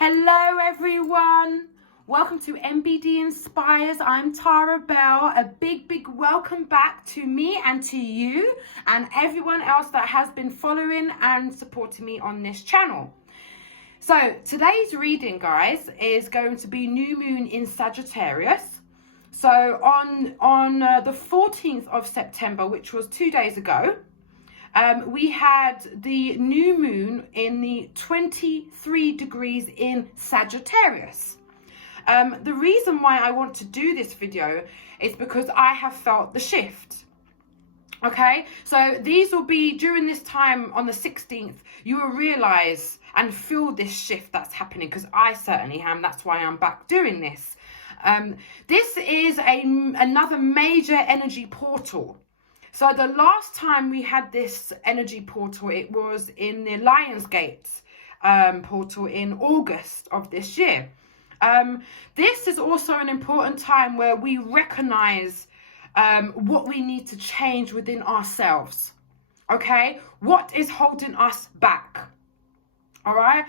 Hello everyone, welcome to MBD Inspires. I'm Tara Belle. A big welcome back to me and to you and everyone else that has been following and supporting me on this channel. So today's reading, guys, is going to be new moon in Sagittarius. So on the 14th of September, which was 2 days ago, we had the new moon in the 23 degrees in Sagittarius. The reason why I want to do this video is because I have felt the shift. Okay, so these will be during this time on the 16th, you will realize and feel this shift that's happening, because I certainly am. That's why I'm back doing this. This is another major energy portal. So the last time we had this energy portal, it was in the Lionsgate portal in August of this year. This is also an important time where we recognize what we need to change within ourselves. Okay, what is holding us back? All right,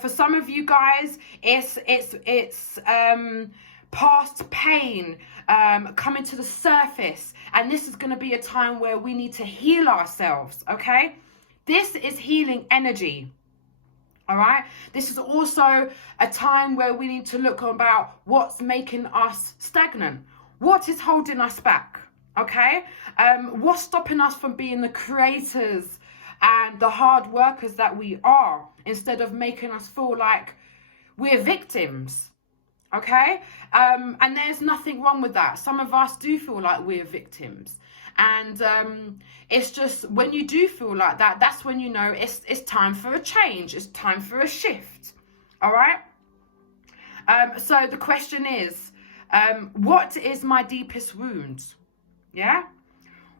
for some of you guys, it's past pain coming to the surface, and this is going to be a time where we need to heal ourselves. Okay, this is healing energy. All right, this is also a time where we need to look about what's making us stagnant, what is holding us back. Okay, what's stopping us from being the creators and the hard workers that we are, instead of making us feel like we're victims. Okay, and there's nothing wrong with that. Some of us do feel like we're victims, and it's just when you do feel like that, that's when you know it's time for a change, it's time for a shift. All right, so the question is, what is my deepest wound? Yeah,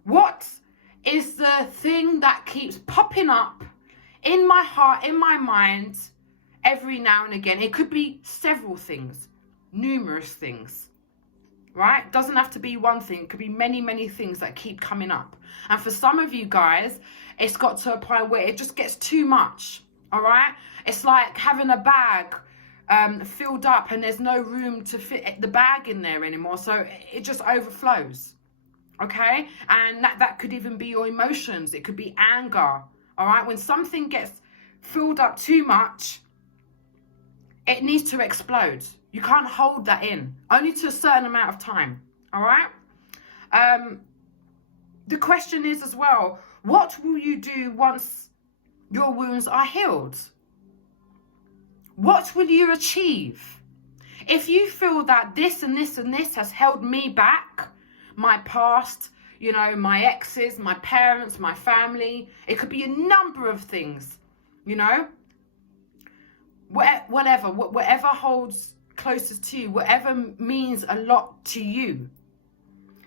what is the thing that keeps popping up in my heart, in my mind, every now and again? It could be several things, numerous things, right? Doesn't have to be one thing. It could be many things that keep coming up. And for some of you guys, it's got to a point where it just gets too much. All right, it's like having a bag filled up and there's no room to fit the bag in there anymore, so it just overflows. Okay, and that could even be your emotions. It could be anger. All right, when something gets filled up too much, it needs to explode. You can't hold that in, only to a certain amount of time. All right, the question is as well, what will you do once your wounds are healed? What will you achieve? If you feel that this and this and this has held me back, my past, you know, my exes, my parents, my family, it could be a number of things, you know, whatever holds closest to you, whatever means a lot to you.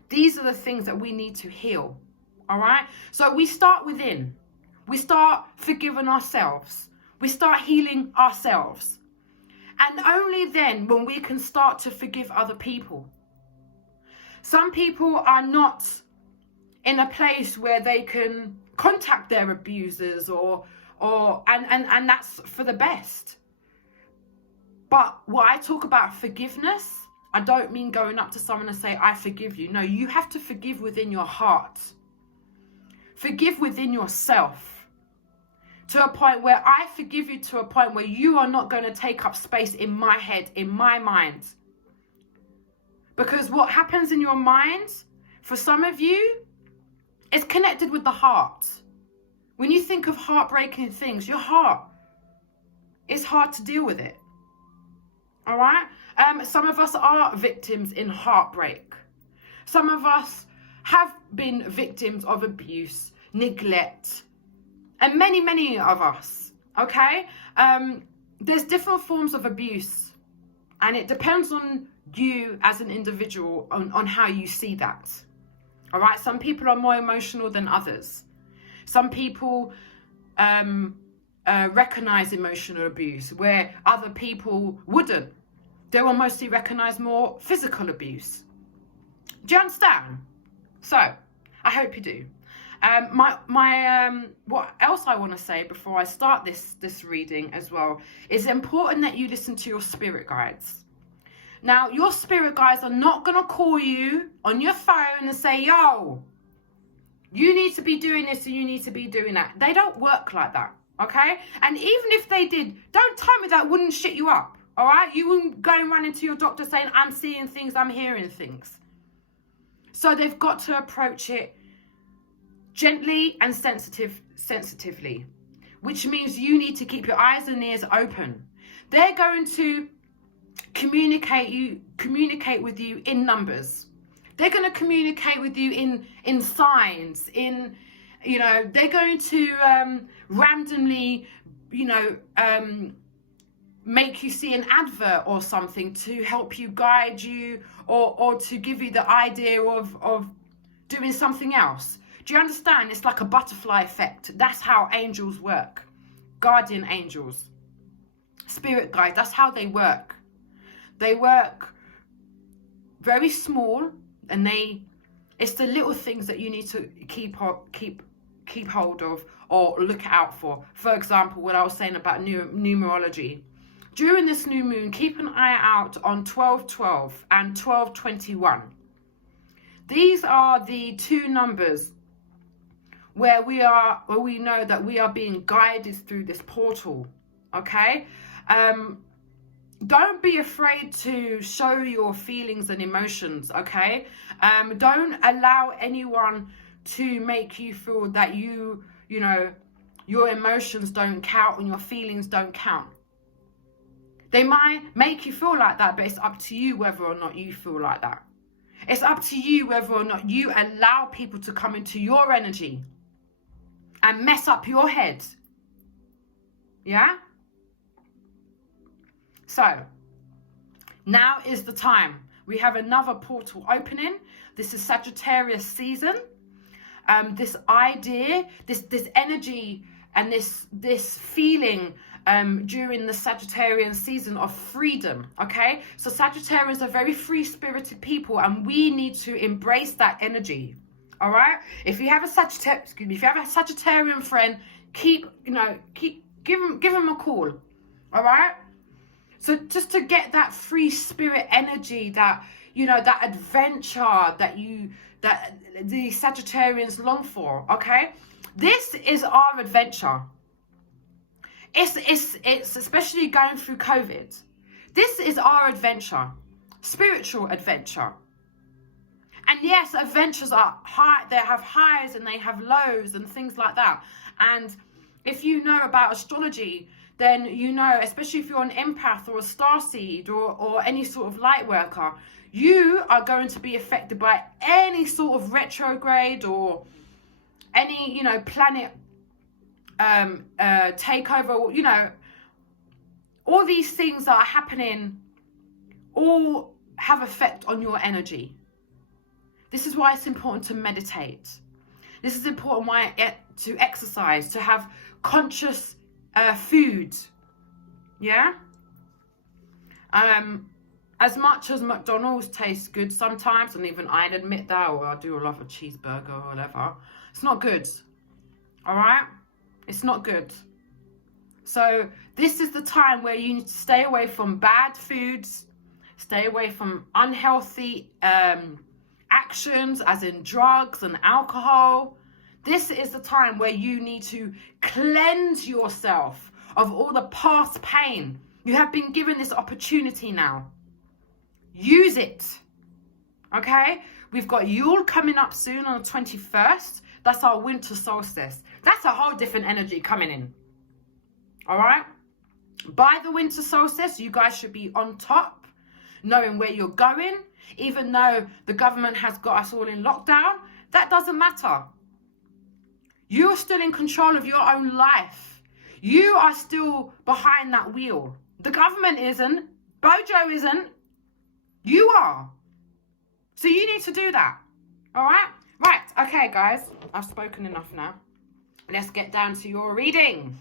These are the things that we need to heal. All right, so we start within. We start forgiving ourselves. We start healing ourselves, and only then when we can start to forgive other people. Some people are not in a place where they can contact their abusers and that's for the best. But when I talk about forgiveness, I don't mean going up to someone and say, I forgive you. No, you have to forgive within your heart. Forgive within yourself. To a point where I forgive you, to a point where you are not going to take up space in my head, in my mind. Because what happens in your mind, for some of you, is connected with the heart. When you think of heartbreaking things, your heart, it's hard to deal with it. All right? Some of us are victims in heartbreak. Some of us have been victims of abuse, neglect, and many of us. Okay? There's different forms of abuse, and it depends on you as an individual on how you see that. All right, some people are more emotional than others. Some people recognize emotional abuse where other people wouldn't. They will mostly recognize more physical abuse. Do you understand? So I hope you do. What else I want to say before I start this reading as well is important that you listen to your spirit guides. Now, your spirit guides are not going to call you on your phone and say, yo, you need to be doing this and you need to be doing that. They don't work like that, okay? And even if they did, don't tell me that wouldn't shit you up, all right? You wouldn't go and run into your doctor saying, I'm seeing things, I'm hearing things. So they've got to approach it gently and sensitively, which means you need to keep your eyes and ears open. They're going to communicate with you in numbers. They're going to communicate with you in signs, they're going to randomly, make you see an advert or something to help you, guide you, or to give you the idea of doing something else. Do you understand? It's like a butterfly effect. That's how angels work. Guardian angels, spirit guides, that's how they work. They work very small, and it's the little things that you need to keep hold of or look out for. For example, what I was saying about numerology. During this new moon, keep an eye out on 1212 and 1221. These are the two numbers where we know that we are being guided through this portal, okay? Don't be afraid to show your feelings and emotions, okay? Don't allow anyone to make you feel that your emotions don't count and your feelings don't count. They might make you feel like that, but it's up to you whether or not you feel like that. It's up to you whether or not you allow people to come into your energy and mess up your head. Yeah? So, now is the time. We have another portal opening. This is Sagittarius season. This idea, this energy, and this feeling during the Sagittarian season of freedom, okay? So Sagittarians are very free-spirited people, and we need to embrace that energy, all right? If you have a Sagittarian friend, give them a call, all right? So just to get that free spirit energy, that adventure that the Sagittarians long for, okay? This is our adventure. It's especially going through COVID. This is our adventure, spiritual adventure. And yes, adventures are high. They have highs and they have lows and things like that. And if you know about astrology, then you know, especially if you're an empath or a starseed or any sort of light worker, you are going to be affected by any sort of retrograde or any, planet takeover. All these things that are happening all have effect on your energy. This is why it's important to meditate. This is important to exercise, to have conscious food. Yeah? As much as McDonald's tastes good sometimes, and even I'd admit that, or I do love a cheeseburger or whatever, it's not good. All right? It's not good. So this is the time where you need to stay away from bad foods, stay away from unhealthy actions, as in drugs and alcohol. This is the time where you need to cleanse yourself of all the past pain. You have been given this opportunity now. Use it. Okay? We've got Yule coming up soon on the 21st. That's our winter solstice. That's a whole different energy coming in. All right? By the winter solstice, you guys should be on top, knowing where you're going. Even though the government has got us all in lockdown, that doesn't matter. You're still in control of your own life. You are still behind that wheel. The government isn't. Bojo isn't. You are. So you need to do that. All right? Right. Okay, guys. I've spoken enough now. Let's get down to your reading.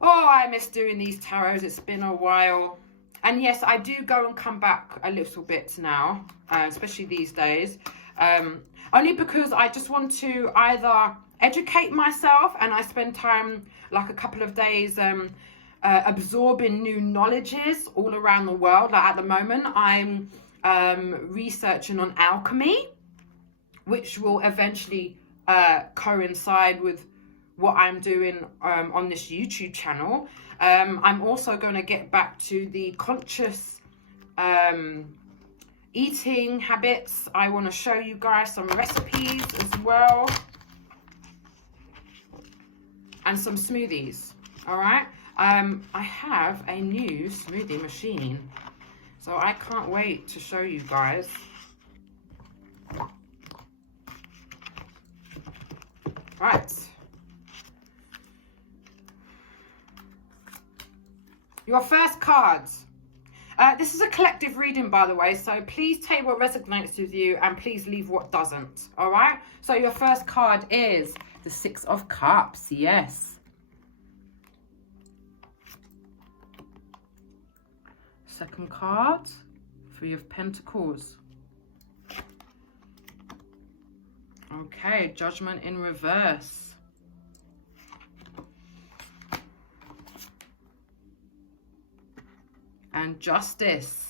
Oh, I miss doing these tarots. It's been a while. And yes, I do go and come back a little bit now, especially these days. Only because I just want to either educate myself, and I spend time, like a couple of days, absorbing new knowledges all around the world. Like at the moment, I'm researching on alchemy, which will eventually coincide with what I'm doing on this YouTube channel. I'm also going to get back to the conscious eating habits. I want to show you guys some recipes as well, and some smoothies. All right. I have a new smoothie machine, so I can't wait to show you guys. Right. Your first cards. This is a collective reading, by the way, so please take what resonates with you and please leave what doesn't. All right. So your first card is the Six of Cups. Yes. Second card, Three of Pentacles. Okay, Judgment in reverse. And Justice.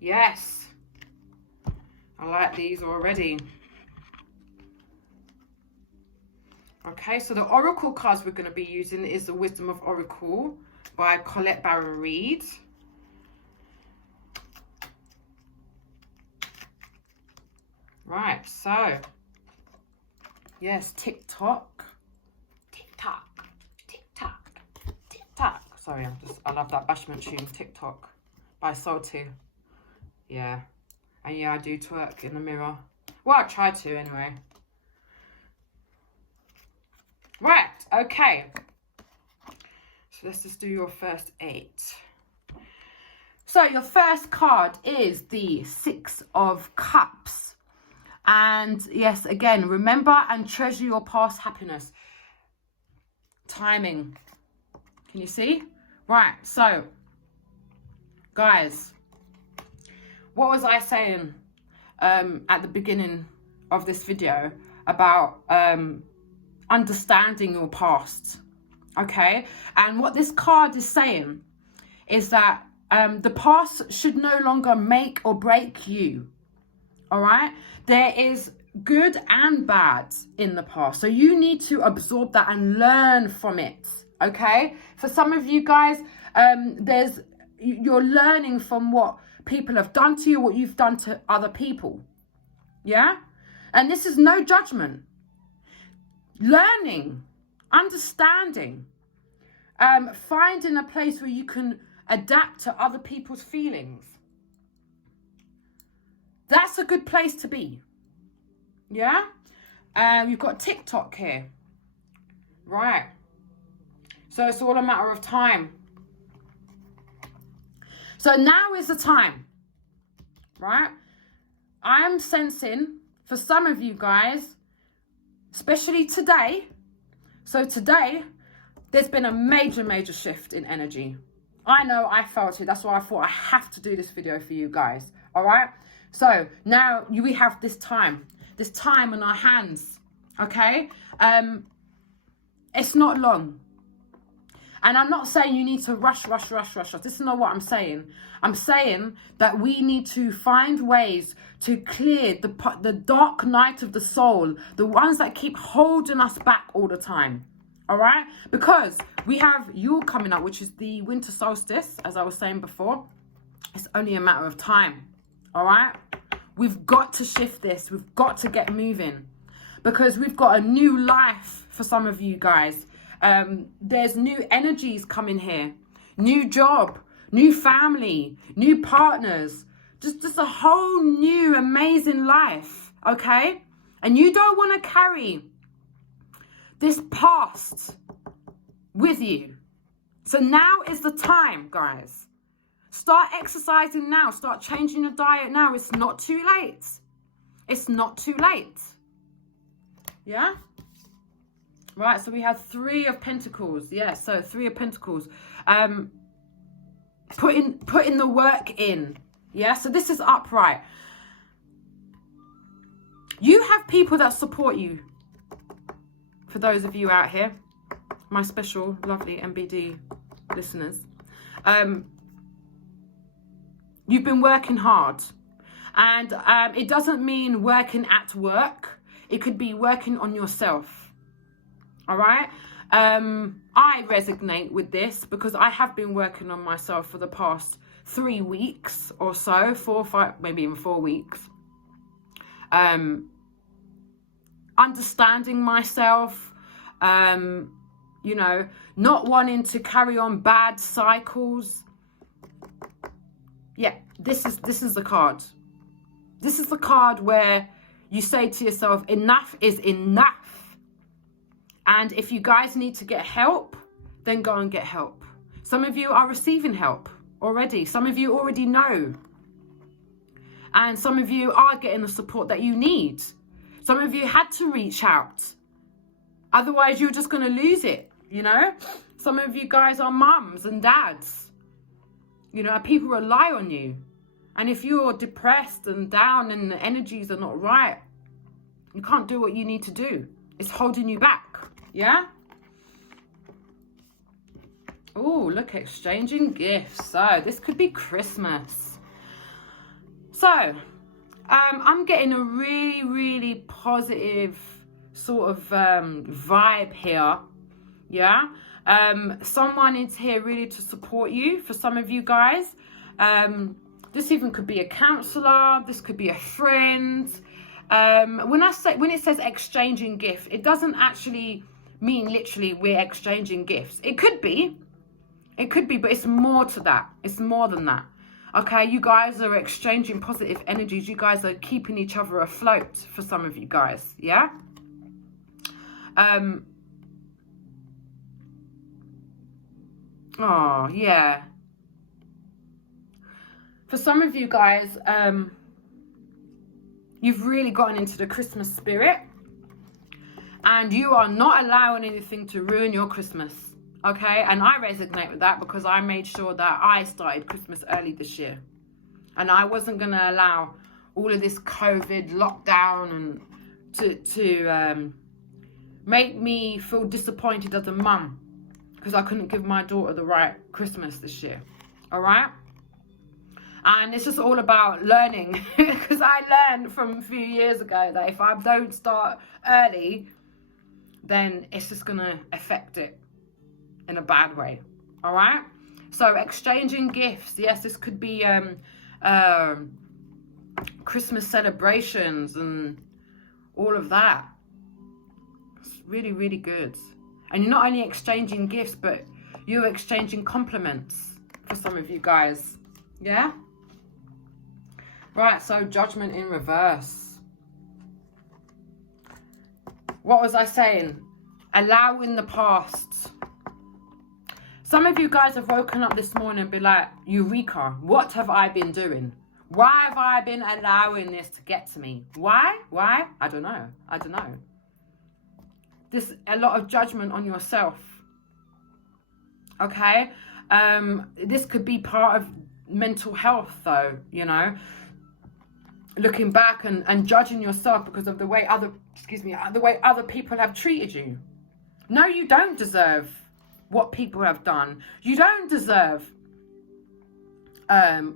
Yes. I like these already. Okay, so the Oracle cards we're going to be using is the Wisdom of Oracle by Colette Baron Reid. Right, so, yes, TikTok. TikTok, TikTok, TikTok. Sorry, I love that bashment tune, TikTok, by Solstice. Yeah, and yeah, I do twerk in the mirror. Well, I try to anyway. Right, okay. So let's just do your first 8. So your first card is the Six of Cups. And yes, again, remember and treasure your past happiness. Timing. Can you see? Right, so, guys, what was I saying at the beginning of this video about understanding your past? Okay, and what this card is saying is that the past should no longer make or break you. All right, there is good and bad in the past, so you need to absorb that and learn from it. Okay, for some of you guys, you're learning from what people have done to you, what you've done to other people. Yeah, and this is no judgment. Learning, understanding, finding a place where you can adapt to other people's feelings. That's a good place to be. Yeah? You've got TikTok here. Right. So it's all a matter of time. So now is the time. Right? I'm sensing, for some of you guys, especially today. So today, there's been a major shift in energy. I know, I felt it. That's why I thought I have to do this video for you guys. All right? So now we have this time on our hands, okay? It's not long. And I'm not saying you need to rush. This is not what I'm saying. I'm saying that we need to find ways to clear the dark night of the soul, the ones that keep holding us back all the time, all right? Because we have Yule coming up, which is the winter solstice, as I was saying before. It's only a matter of time. All right, we've got to shift this. We've got to get moving because we've got a new life for some of you guys. There's new energies coming here, new job, new family, new partners, just a whole new amazing life. Okay, and you don't want to carry this past with you. So now is the time, guys. Start exercising now. Start changing your diet now. It's not too late. It's not too late. Yeah? Right, so we have Three of Pentacles. Yeah, so Three of Pentacles. Putting the work in. Yeah, so this is upright. You have people that support you. For those of you out here, my special, lovely MBD listeners, you've been working hard. And it doesn't mean working at work. It could be working on yourself. All right? I resonate with this because I have been working on myself for the past 3 weeks or so, 4 or 5, maybe even 4 weeks. Understanding myself, you know, not wanting to carry on bad cycles. Yeah, this is the card. This is the card where you say to yourself, enough is enough. And if you guys need to get help, then go and get help. Some of you are receiving help already. Some of you already know. And some of you are getting the support that you need. Some of you had to reach out. Otherwise, you're just going to lose it, you know? Some of you guys are mums and dads. You know, people rely on you. And if you're depressed and down and the energies are not right, you can't do what you need to do. It's holding you back, yeah? Oh, look, exchanging gifts. So this could be Christmas. So I'm getting a really, really positive sort of vibe here, yeah? Someone is here really to support you. For some of you guys, this even could be a counselor. This could be a friend. When it says exchanging gift, it doesn't actually mean literally we're exchanging gifts. It could be, but it's more to that. It's more than that. Okay, you guys are exchanging positive energies. You guys are keeping each other afloat for some of you guys, yeah? Oh, yeah. For some of you guys, you've really gotten into the Christmas spirit and you are not allowing anything to ruin your Christmas, okay? And I resonate with that because I made sure that I started Christmas early this year. And I wasn't going to allow all of this COVID lockdown and to make me feel disappointed as a mum because I couldn't give my daughter the right Christmas this year, all right? And it's just all about learning because I learned from a few years ago that if I don't start early, then it's just going to affect it in a bad way. All right. So exchanging gifts. Yes, this could be Christmas celebrations and all of that. It's really, really good. And you're not only exchanging gifts, but you're exchanging compliments for some of you guys. Yeah. Right, so judgment in reverse. What was I saying? Allowing the past. Some of you guys have woken up this morning and be like, Eureka, what have I been doing? Why have I been allowing this to get to me? Why? I don't know. There's a lot of judgment on yourself. Okay? This could be part of mental health though, you know? Looking back and judging yourself because of the way other people have treated you. No, you don't deserve what people have done. You don't deserve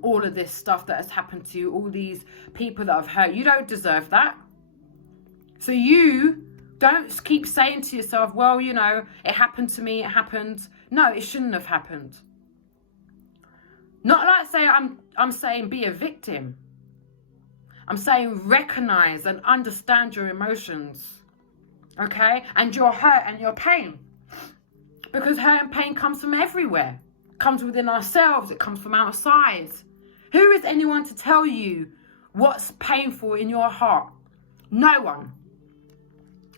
all of this stuff that has happened to you, all these people that have hurt. You don't deserve that. So you don't keep saying to yourself, well, you know, it happened to me, it happened. No, it shouldn't have happened. Not like I'm saying be a victim. I'm saying recognize and understand your emotions, okay? And your hurt and your pain. Because hurt and pain comes from everywhere. It comes within ourselves. It comes from outside. Who is anyone to tell you what's painful in your heart? No one.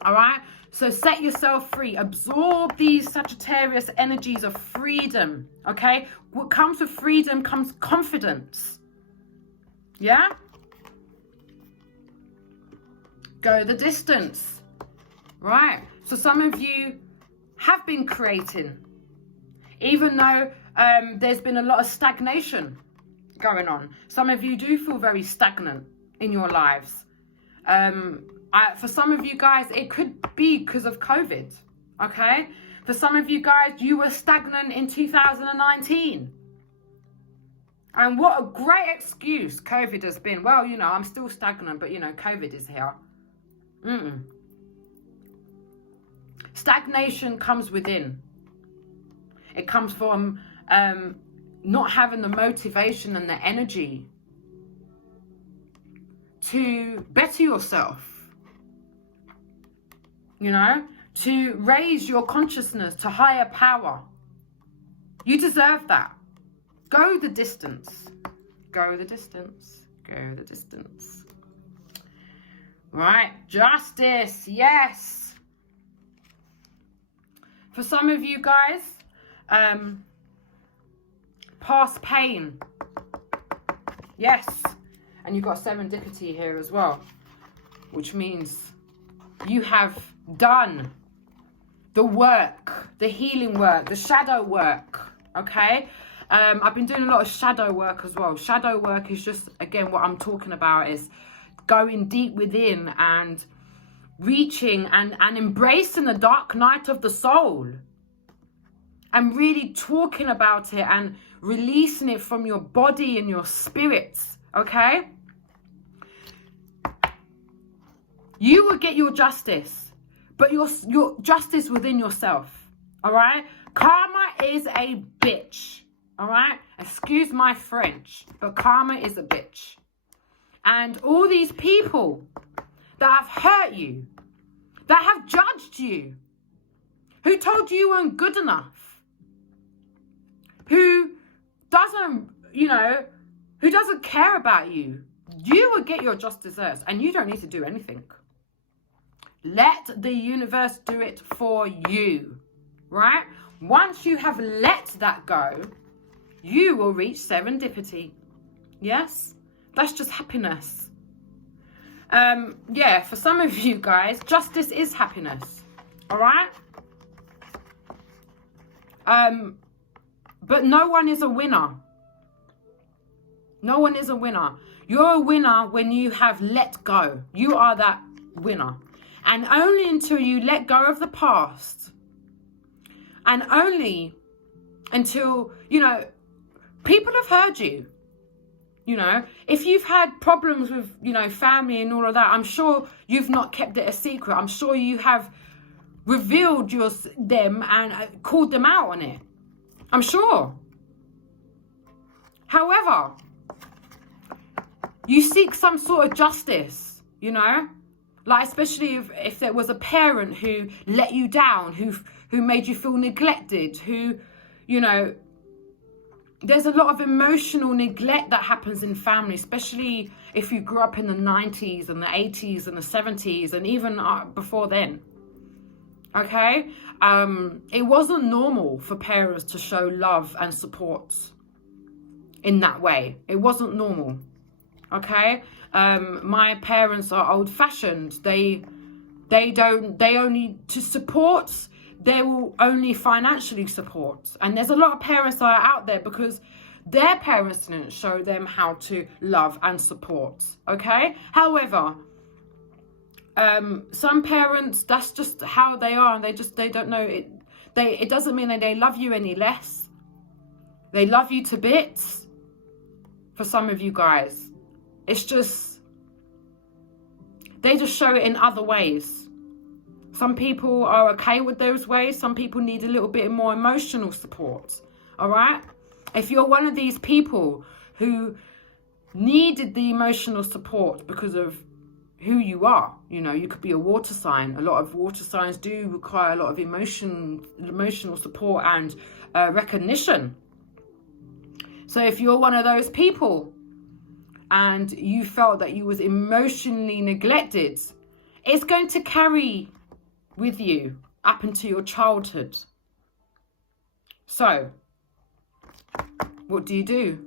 All right? So set yourself free. Absorb these Sagittarius energies of freedom, okay? What comes with freedom comes confidence. Yeah? Go the distance, right? So some of you have been creating, even though there's been a lot of stagnation going on. Some of you do feel very stagnant in your lives. For some of you guys, it could be because of COVID, okay? For some of you guys, you were stagnant in 2019. And what a great excuse COVID has been. Well, you know, I'm still stagnant, but, you know, COVID is here. Stagnation comes within. It comes from not having the motivation and the energy to better yourself. You know, to raise your consciousness to higher power. You deserve that. Go the distance. Go the distance. Go the distance. Right, justice, yes. For some of you guys, past pain. Yes. And you've got serendipity here as well, which means you have done the work, the healing work, the shadow work, okay? I've been doing a lot of shadow work as well. Shadow work is just, again, what I'm talking about is going deep within and reaching and embracing the dark night of the soul. And really talking about it and releasing it from your body and your spirits, okay? You will get your justice, but your justice within yourself, all right? Karma is a bitch, all right? Excuse my French, but karma is a bitch. And all these people that have hurt you, that have judged you, who told you weren't good enough, who doesn't, you know, who doesn't care about you, you will get your just desserts and you don't need to do anything. Let the universe do it for you, right? Once you have let that go, you will reach serendipity. Yes? That's just happiness. Yeah, for some of you guys, justice is happiness. All right? But no one is a winner. No one is a winner. You're a winner when you have let go. You are that winner. And only until you let go of the past, and only until, you know, people have heard you. You know, if you've had problems with, you know, family and all of that, I'm sure you've not kept it a secret. I'm sure you have revealed them and called them out on it. I'm sure. However, you seek some sort of justice, you know? Like, especially if there was a parent who let you down, who made you feel neglected, who, you know, there's a lot of emotional neglect that happens in family, especially if you grew up in the 90s and the 80s and the 70s and even before then. Okay? It wasn't normal for parents to show love and support in that way. It wasn't normal. Okay? My parents are old-fashioned. They only to support, they will only financially support. And there's a lot of parents that are out there because their parents didn't show them how to love and support. Okay? However, some parents, that's just how they are, and they don't know it. It doesn't mean that they love you any less. They love you to bits. For some of you guys, it's just they just show it in other ways. Some people are okay with those ways. Some people need a little bit more emotional support. All right? If you're one of these people who needed the emotional support because of who you are, you know, you could be a water sign. A lot of water signs do require a lot of emotional support and recognition. So if you're one of those people and you felt that you was emotionally neglected, it's going to carry with you up into your childhood. So, what do?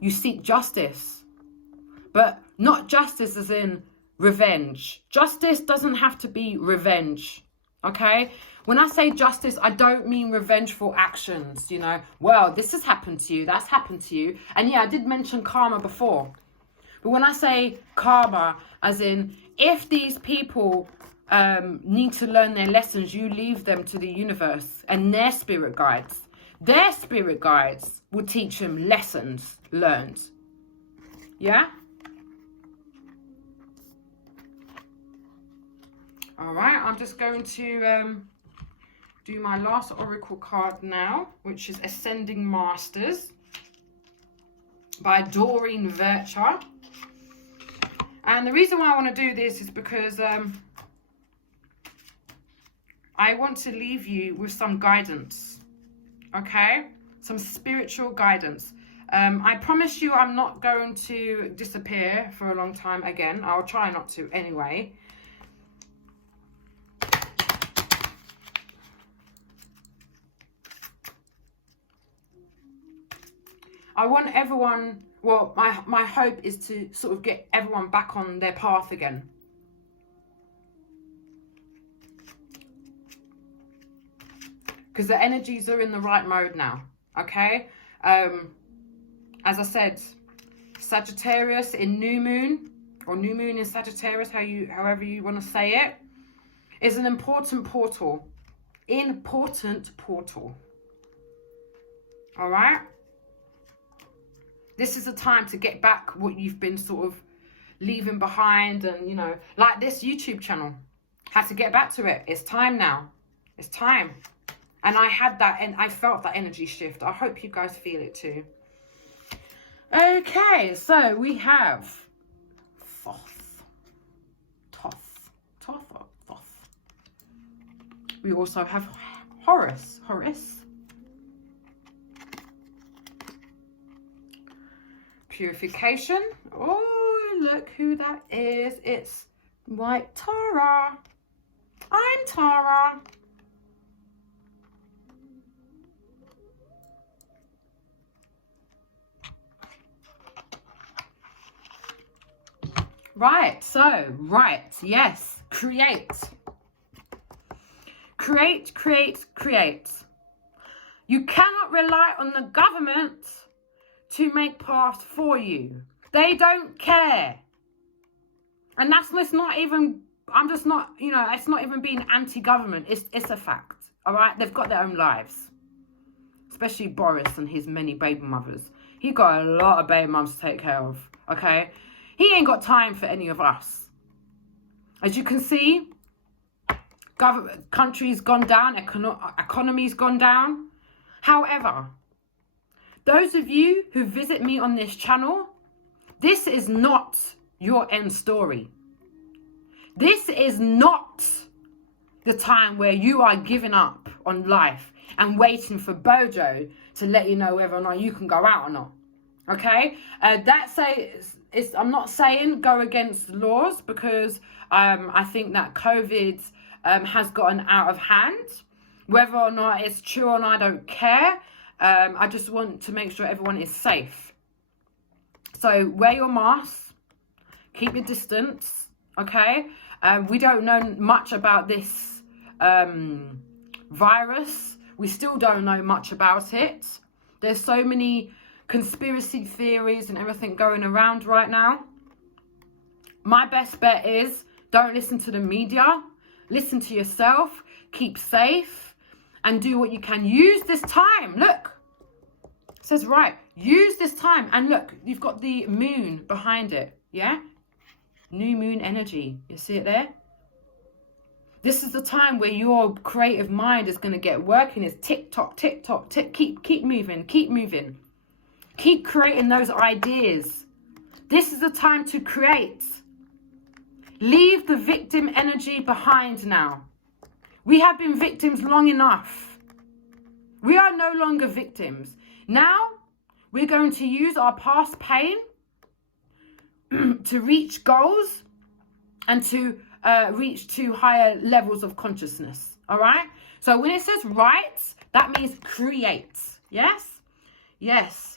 You seek justice. But not justice as in revenge. Justice doesn't have to be revenge, okay? When I say justice, I don't mean revengeful actions, you know. Well, this has happened to you, that's happened to you. And yeah, I did mention karma before. But when I say karma, as in, if these people need to learn their lessons, you leave them to the universe and their spirit guides. Their spirit guides will teach them lessons learned. Yeah? All right, I'm just going to do my last oracle card now, which is Ascending Masters by Doreen Vircher. And the reason why I want to do this is because I want to leave you with some guidance, okay? Some spiritual guidance. I promise you I'm not going to disappear for a long time again. I'll try not to anyway. I want everyone, well, my hope is to sort of get everyone back on their path again. Because the energies are in the right mode now, okay? As I said, Sagittarius in new moon, or new moon in Sagittarius, however you want to say it, is an important portal. Important portal. All right? This is the time to get back what you've been sort of leaving behind, and, you know, like this YouTube channel. Had to get back to it. It's time now. It's time. And I had that, and I felt that energy shift. I hope you guys feel it too. Okay, so we have Thoth. We also have Horus. Purification. Oh, look who that is. It's White Tara. I'm Tara. Right, yes, create. You cannot rely on the government to make paths for you. They don't care. And that's not even, I'm just not, you know, it's not even being anti-government. It's a fact, all right? They've got their own lives. Especially Boris and his many baby mothers. He got a lot of baby mums to take care of, okay? He ain't got time for any of us. As you can see, country's gone down, economy's gone down. However, those of you who visit me on this channel, this is not your end story. This is not the time where you are giving up on life and waiting for Bojo to let you know whether or not you can go out or not. Okay? I'm not saying go against laws, because I think that COVID has gotten out of hand. Whether or not it's true or not, I don't care. I just want to make sure everyone is safe. So wear your mask, keep your distance, okay? We don't know much about this virus. We still don't know much about it. There's so many conspiracy theories and everything going around right now. My best bet is don't listen to the media. Listen to yourself. Keep safe. And do what you can. Use this time. Look. It says right. Use this time. And look, you've got the moon behind it. Yeah? New moon energy. You see it there? This is the time where your creative mind is going to get working. It's tick-tock, tick-tock, tick. Keep moving. Keep moving. Keep creating those ideas. This is the time to create. Leave the victim energy behind now. We have been victims long enough. We are no longer victims. Now, we're going to use our past pain to reach goals and to reach to higher levels of consciousness. All right? So when it says write, that means create. Yes? Yes.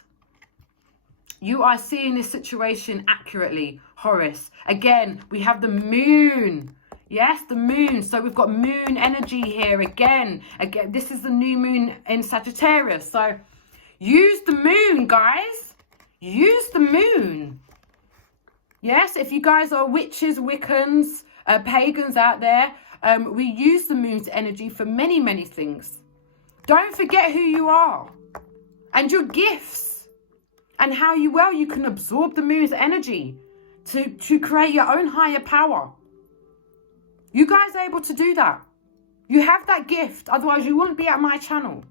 You are seeing this situation accurately, Horus. Again, we have the moon. Yes, the moon. So we've got moon energy here again. Again, this is the new moon in Sagittarius. So use the moon, guys. Use the moon. Yes, if you guys are witches, Wiccans, pagans out there, we use the moon's energy for many, many things. Don't forget who you are and your gifts and how you can absorb the moon's energy to create your own higher power. You guys are able to do that. You have that gift. Otherwise, you wouldn't be at my channel.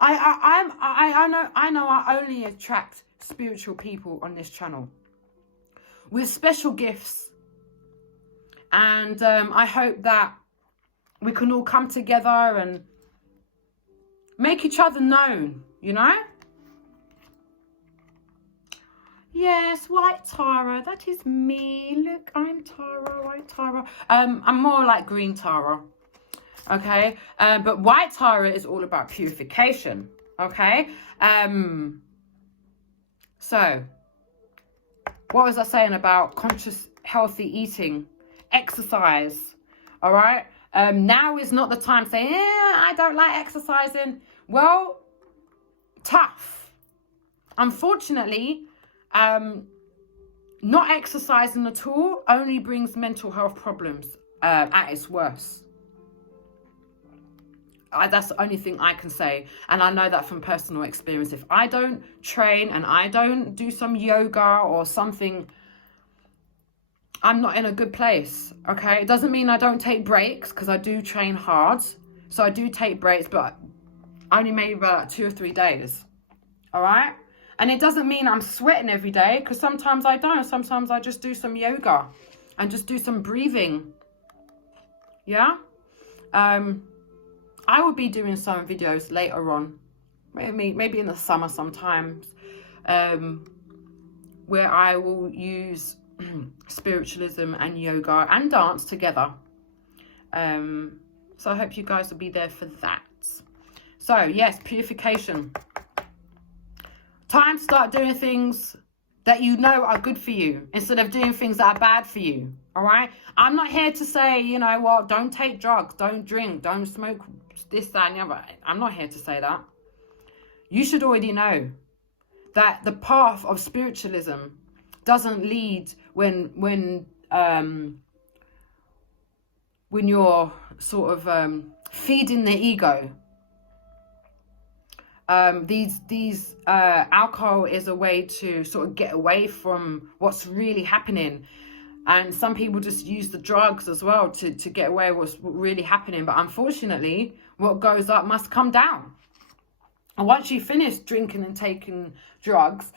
I know I only attract spiritual people on this channel with special gifts. And I hope that we can all come together and make each other known, you know? Yes, white Tara, that is me. Look, I'm Tara, white Tara. I'm more like green Tara, okay? But white Tara is all about purification, okay? So, what was I saying about conscious, healthy eating, exercise, all right? Now is not the time to say, I don't like exercising. Well, tough. Unfortunately, not exercising at all only brings mental health problems at its worst. That's the only thing I can say, and I know that from personal experience. If I don't train and I don't do some yoga or something, I'm not in a good place, okay? It doesn't mean I don't take breaks, because I do train hard, so I do take breaks, but only maybe about 2 or 3 days, all right? And it doesn't mean I'm sweating every day, because sometimes I don't. Sometimes I just do some yoga and just do some breathing. Yeah? I will be doing some videos later on, maybe in the summer sometimes, where I will use spiritualism and yoga and dance together. So I hope you guys will be there for that. So, yes, purification. Time to start doing things that you know are good for you instead of doing things that are bad for you, all right? I'm not here to say, you know what, don't take drugs, don't drink, don't smoke this, that, and the other. I'm not here to say that. You should already know that the path of spiritualism doesn't lead when you're sort of feeding the ego. These alcohol is a way to sort of get away from what's really happening, and some people just use the drugs as well to get away with what's really happening. But unfortunately, what goes up must come down, and once you finish drinking and taking drugs,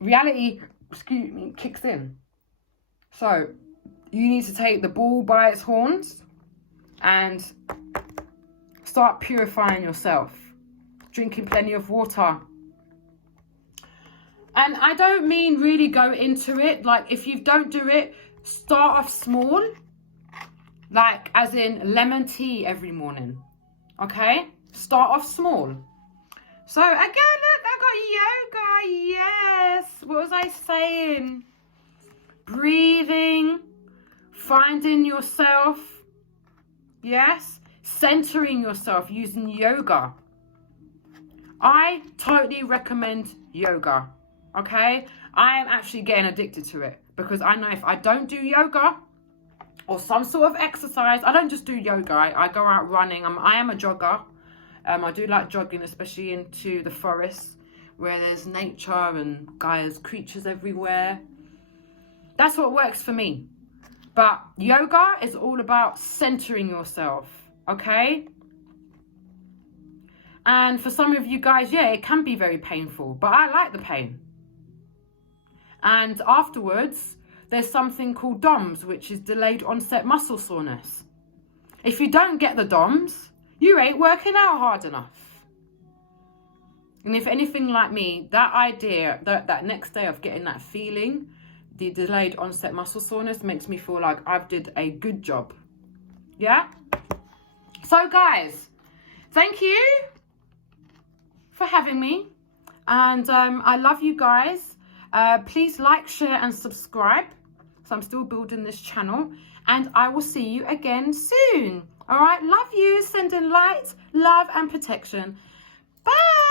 reality, excuse me, kicks in. So you need to take the bull by its horns and start purifying yourself. Drinking plenty of water. And I don't mean really go into it. Like, if you don't do it, start off small. Like, as in lemon tea every morning. Okay? Start off small. So, again, look, I got yoga. Yes. What was I saying? Breathing. Finding yourself. Yes? Centering yourself using yoga. I totally recommend yoga, okay? I am actually getting addicted to it because I know if I don't do yoga or some sort of exercise, I don't just do yoga. I go out running. I am a jogger. I do like jogging, especially into the forest where there's nature and there's creatures everywhere. That's what works for me. But yoga is all about centering yourself, okay? And for some of you guys, yeah, it can be very painful, but I like the pain. And afterwards, there's something called DOMS, which is delayed onset muscle soreness. If you don't get the DOMS, you ain't working out hard enough. And if anything like me, that idea, that next day of getting that feeling, the delayed onset muscle soreness, makes me feel like I've did a good job. Yeah? So guys, thank you for having me, and I love you guys. Please like, share and subscribe, so I'm still building this channel, and I will see you again soon. All right, love you, sending light, love and protection. Bye.